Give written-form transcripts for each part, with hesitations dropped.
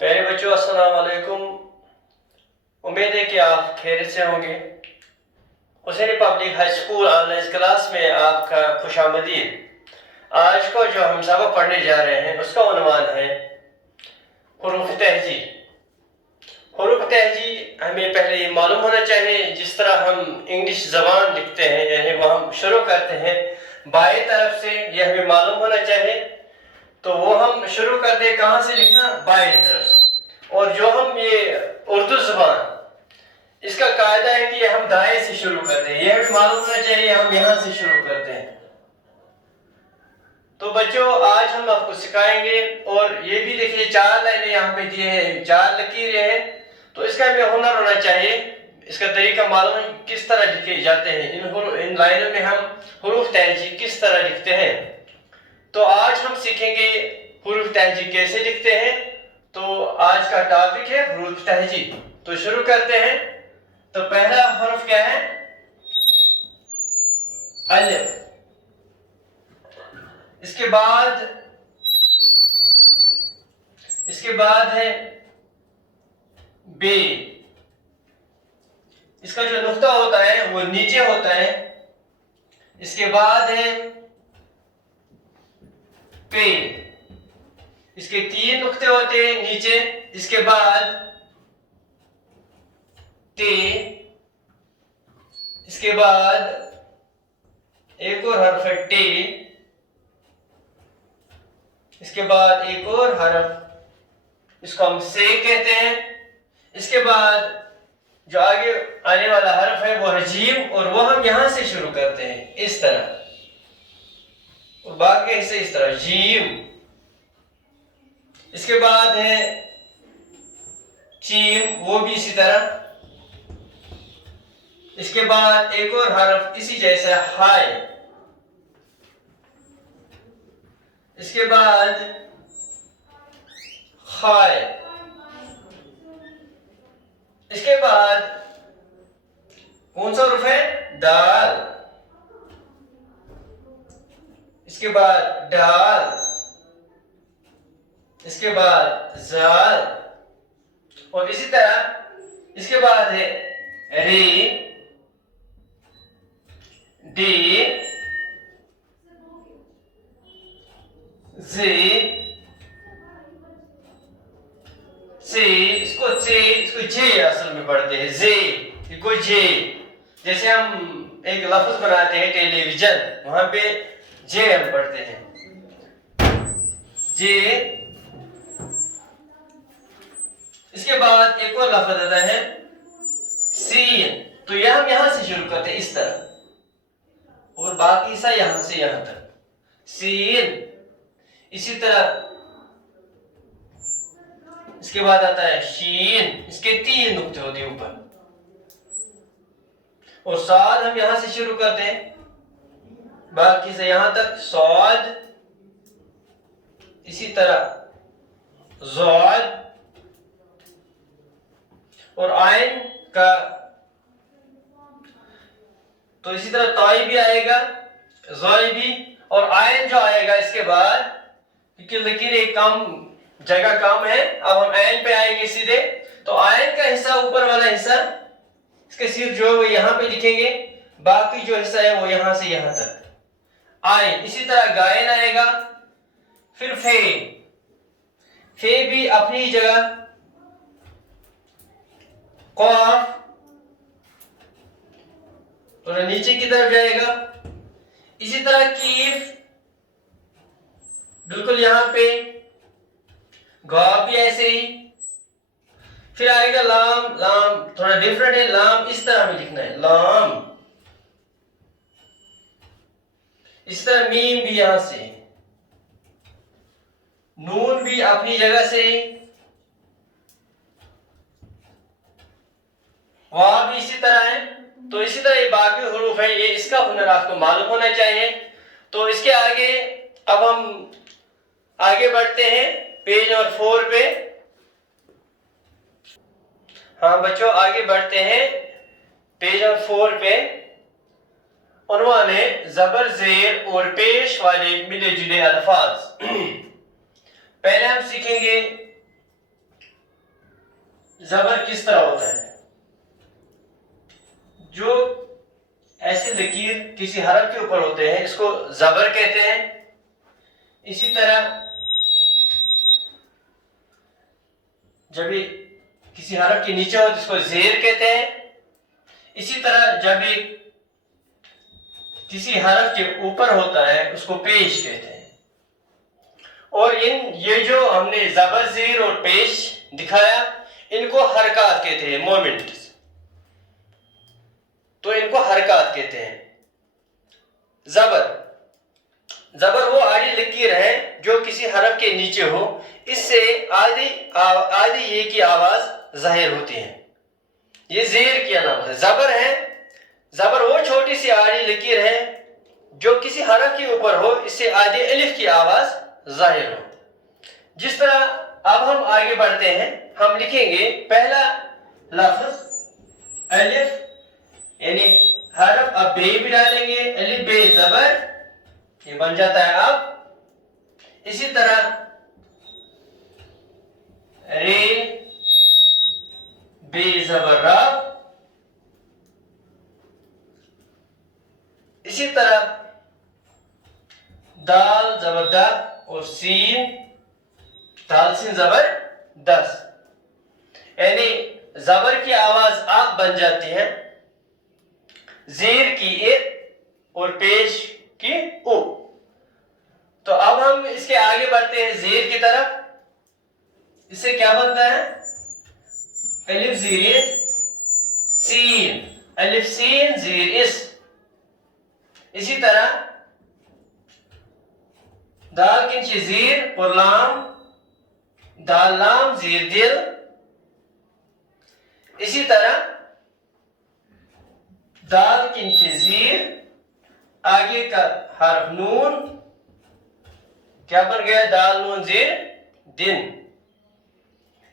پیارے بچوں السلام علیکم. امید ہے کہ آپ خیریت سے ہوں گے. Hussain public high school online class میں آپ کا خوش آمدید. آج کو جو ہم سبق پڑھنے جا رہے ہیں اس کا عنوان ہے حروف تہجی. حروف تہجی ہمیں پہلے یہ معلوم ہونا چاہیے. جس طرح ہم انگلش زبان لکھتے ہیں یعنی وہ ہم شروع کرتے ہیں بائیں طرف سے، یہ ہمیں معلوم ہونا چاہیے. تو وہ ہم شروع کرتے ہیں کہاں سے لکھنا؟ بائیں طرف سے. اور جو ہم یہ اردو زبان اس کا قاعدہ ہے کہ ہم دائیں سے شروع کرتے ہیں، یہ بھی معلوم ہونا چاہیے ہم یہاں سے شروع کرتے ہیں. تو بچوں آج ہم آپ کو سکھائیں گے. اور یہ بھی دیکھیے 4 لائنیں یہاں پہ دیے ہیں، 4 لکیریں ہیں. تو اس کا ہمیں ہنر ہونا چاہیے، اس کا طریقہ معلوم ہے کس طرح لکھے جاتے ہیں. ان لائنوں میں ہم حروف تہجی کس طرح لکھتے ہیں. تو آج ہم سیکھیں گے حروف تہجی کیسے لکھتے ہیں. تو آج کا ٹاپک ہے حروف تہجی. تو شروع کرتے ہیں. تو پہلا حرف کیا ہے؟ الف. اس کے بعد ہے بے. اس کا جو نقطہ ہوتا ہے وہ نیچے ہوتا ہے. اس کے بعد ہے پے. اس کے 3 نقطے ہوتے ہیں نیچے. اس کے بعد تے. اس کے بعد ایک اور حرف ہے ٹے. اس کے بعد ایک اور حرف، اس کو ہم سے کہتے ہیں. اس کے بعد جو آگے آنے والا حرف ہے وہ ہے جیم، اور وہ ہم یہاں سے شروع کرتے ہیں اس طرح. اور باقی حصے اس طرح جیم. اس کے بعد ہے چیم، وہ بھی اسی طرح. اس کے بعد ایک اور حرف اسی جیسا ہائے. اس کے بعد خائے. اس کے بعد کون سا حرف ہے؟ دال. اس کے بعد ڈال. اس کے بعد زال. اور اسی طرح اس کے بعد ہے رے، ڈے، زے، سے. اس کو جے اصل میں پڑھتے ہیں زے. یہ کوئی جے. جیسے ہم ایک لفظ بناتے ہیں ٹیلی ویژن، وہاں پہ جے ہم پڑھتے ہیں جے. اس کے بعد ایک اور لفظ آتا ہے سین. تو یہ ہم یہاں سے شروع کرتے ہیں اس طرح، اور باقی سا یہاں سے یہاں تک سین. اسی طرح اس کے بعد آتا ہے شین. اس کے 3 نقطے ہوتے ہیں اوپر. اور صاد ہم یہاں سے شروع کرتے ہیں، باقی سے یہاں تک صاد. اسی طرح زاد. اور آئین کا تو اسی طرح تائی بھی آئے گا، زائی بھی. اور آئین جو آئے گا اس کے بعد، کیونکہ لکیریں کم جگہ کم ہے، اب ہم آئین پہ آئیں گے سیدھے. تو آئین کا حصہ اوپر والا حصہ اس کے صرف جو ہے وہ یہاں پہ لکھیں گے، باقی جو حصہ ہے وہ یہاں سے یہاں تک آئین. اسی طرح گائن آئے گا. پھر فے. فے بھی اپنی جگہ. قاف اور نیچے کی طرف جائے گا. اسی طرح کیف بالکل یہاں پہ. گا بھی ایسے ہی. پھر آئے گا لام. لام تھوڑا ڈیفرنٹ ہے، لام اس طرح میں لکھنا ہے لام. اس طرح میم بھی یہاں سے. نون بھی اپنی جگہ سے. واو بھی اسی طرح ہے. تو اسی طرح یہ باقی حروف ہیں، یہ اس کا ہنر آپ کو معلوم ہونا چاہیے. تو اس کے آگے اب ہم آگے بڑھتے ہیں پیج نمبر 4 پہ. ہاں بچوں آگے بڑھتے ہیں پیج نمبر 4 پہ. عنوان ہے زبر زیر اور پیش والے ملے جلے الفاظ. پہلے ہم سیکھیں گے زبر کس طرح ہوتا ہے؟ جو ایسے لکیر کسی حرف کے اوپر ہوتے ہیں اس کو زبر کہتے ہیں. اسی طرح جب یہ کسی حرف کے نیچے ہو تو اس کو زیر کہتے ہیں. اسی طرح جب یہ کسی حرف کے اوپر ہوتا ہے اس کو پیش کہتے ہیں. اور یہ جو ہم نے زبر زیر اور پیش دکھایا ان کو حرکات کہتے ہیں، مومنٹس. تو ان کو حرکات کہتے ہیں. زبر وہ آڑی لکیر ہے جو کسی حرف کے نیچے ہو، اس سے آدھی یہ کی آواز ظاہر ہوتی ہے. یہ زیر کی علامت ہے. زبر وہ چھوٹی سی آڑی لکیر ہے جو کسی حرف کے اوپر ہو، اس سے آدھی الف کی آواز ظاہر ہو. جس طرح اب ہم آگے بڑھتے ہیں، ہم لکھیں گے پہلا لفظ الف، یعنی حرف اب بے بھی ڈالیں گے، الف بے زبر، یہ بن جاتا ہے اب. اسی طرح رے بے زبر را. اسی طرح دال زبر دا اور سین، دال سین زبر دس. یعنی زبر کی آواز آپ بن جاتی ہے، زیر کی اے اور پیش کی او. تو اب ہم اس کے آگے بڑھتے ہیں زیر کی طرف. اس سے کیا بنتا ہے؟ الف زیر سین، الف سین زیر اس. اسی طرح دال کنچی زیر اور لام، دال لام زیر دل. اسی طرح دال کنچی زیر، آگے کا حرف نون کیا بن گیا؟ دال نون زیر دن.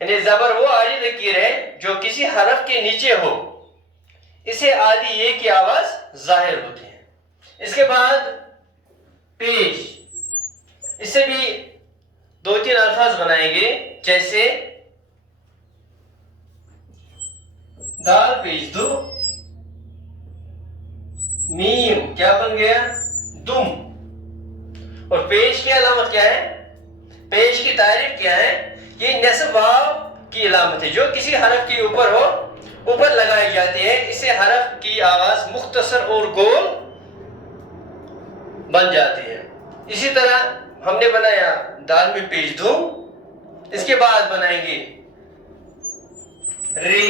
یعنی زبر وہ آڑی لکیر ہے جو کسی حرف کے نیچے ہو، اسے آدھی یہ کی آواز ظاہر ہوتی ہے. اس کے بعد پیش، اس سے بھی دو تین الفاظ بنائیں گے، جیسے دال پیش دو، میم کیا بن گیا؟ دم. اور پیش کی علامت کیا ہے؟ پیش کی تعریف کیا ہے؟ یہ نصب واو کی علامت ہے جو کسی حرف کے اوپر ہو، اوپر لگائی جاتی ہے. اس سے حرف کی آواز مختصر اور گول بن جاتی ہے. اسی طرح ہم نے بنایا دال میں پیش دو. اس کے بعد بنائیں گے رے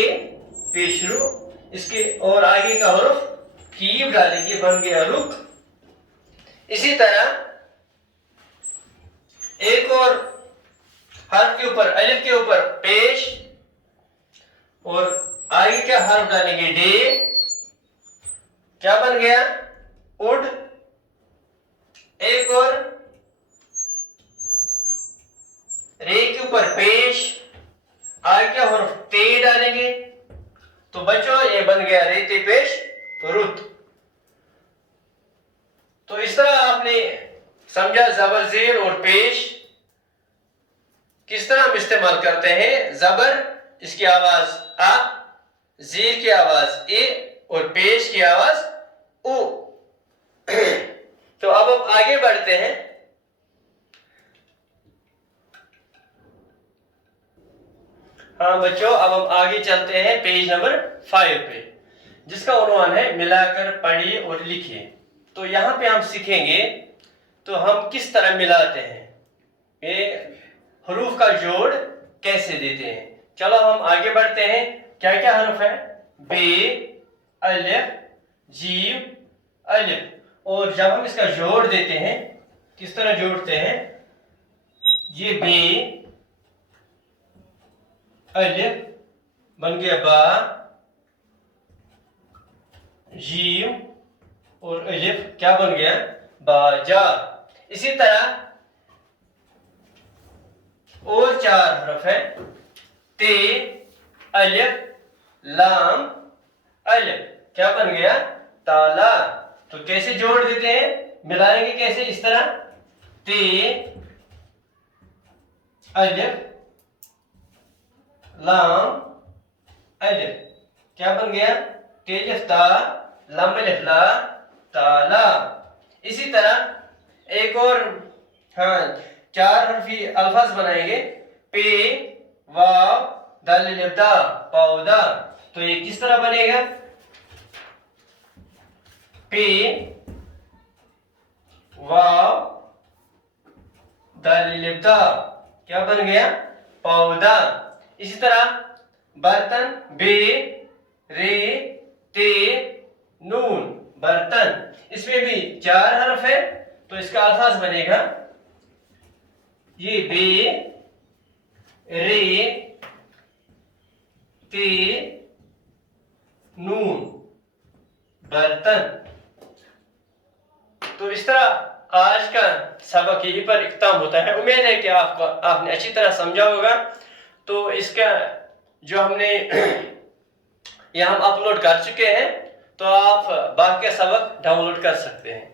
پیش رو، اس کے اور آگے کا حرف کیب ڈالیں گے، بن گیا رک. اسی طرح ایک اور حرف کے اوپر، الف کے اوپر پیش اور آگے کا حرف ڈالیں گے ڈے، کیا بن گیا؟ اڈ. ایک اور رے کے اوپر پیش، آگے کا حرف تے ڈالیں گے تو بچوں یہ بن گیا ریتے پیش رت. تو اس طرح آپ نے سمجھا زبر زیر اور پیش کس طرح ہم استعمال کرتے ہیں. زبر اس کی آواز آ، زیر کی آواز اے اور پیش کی آواز او. تو اب ہم آگے بڑھتے ہیں. ہاں بچوں، اب ہم آگے چلتے ہیں پیج نمبر 5 پہ، جس کا عنوان ہے ملا کر پڑھیے اور لکھیے. تو یہاں پہ ہم سیکھیں گے تو ہم کس طرح ملاتے ہیں، یہ حروف کا جوڑ کیسے دیتے ہیں. چلو ہم آگے بڑھتے ہیں. کیا کیا حرف ہے؟ بے، الف، جیم، الف. اور جب ہم اس کا جوڑ دیتے ہیں کس طرح جوڑتے ہیں؟ یہ بے، الف بن گیا با، جیم اور الف کیا بن گیا؟ باجا. اسی طرح اور چار حرف ہیں، تے، الف، لام، الف کیا بن گیا؟ تالا. تو کیسے جوڑ دیتے ہیں، ملائیں گے کیسے؟ اس طرح تے، الف، لام، الف کیا بن گیا؟ تے الف تا لام الف لا تالا. اسی طرح ایک اور چار حرفی الفاظ بنائیں گے. پے واو دال الف دا پودا. تو یہ کس طرح بنے گا؟ پے واو دال الف دا کیا بن گیا؟ پودا. اسی طرح برتن بے رے تے نون برتن. اس میں بھی چار حرف ہے تو اس کا الفاظ بنے گا یہ بے رے تے نون برتن. تو اس طرح آج کا سبق یہیں پر اختتام ہوتا ہے. امید ہے کہ آپ نے اچھی طرح سمجھا ہوگا. تو اس کا جو ہم نے یہ ہم اپلوڈ کر چکے ہیں تو آپ باقی سبق ڈاؤن لوڈ کر سکتے ہیں.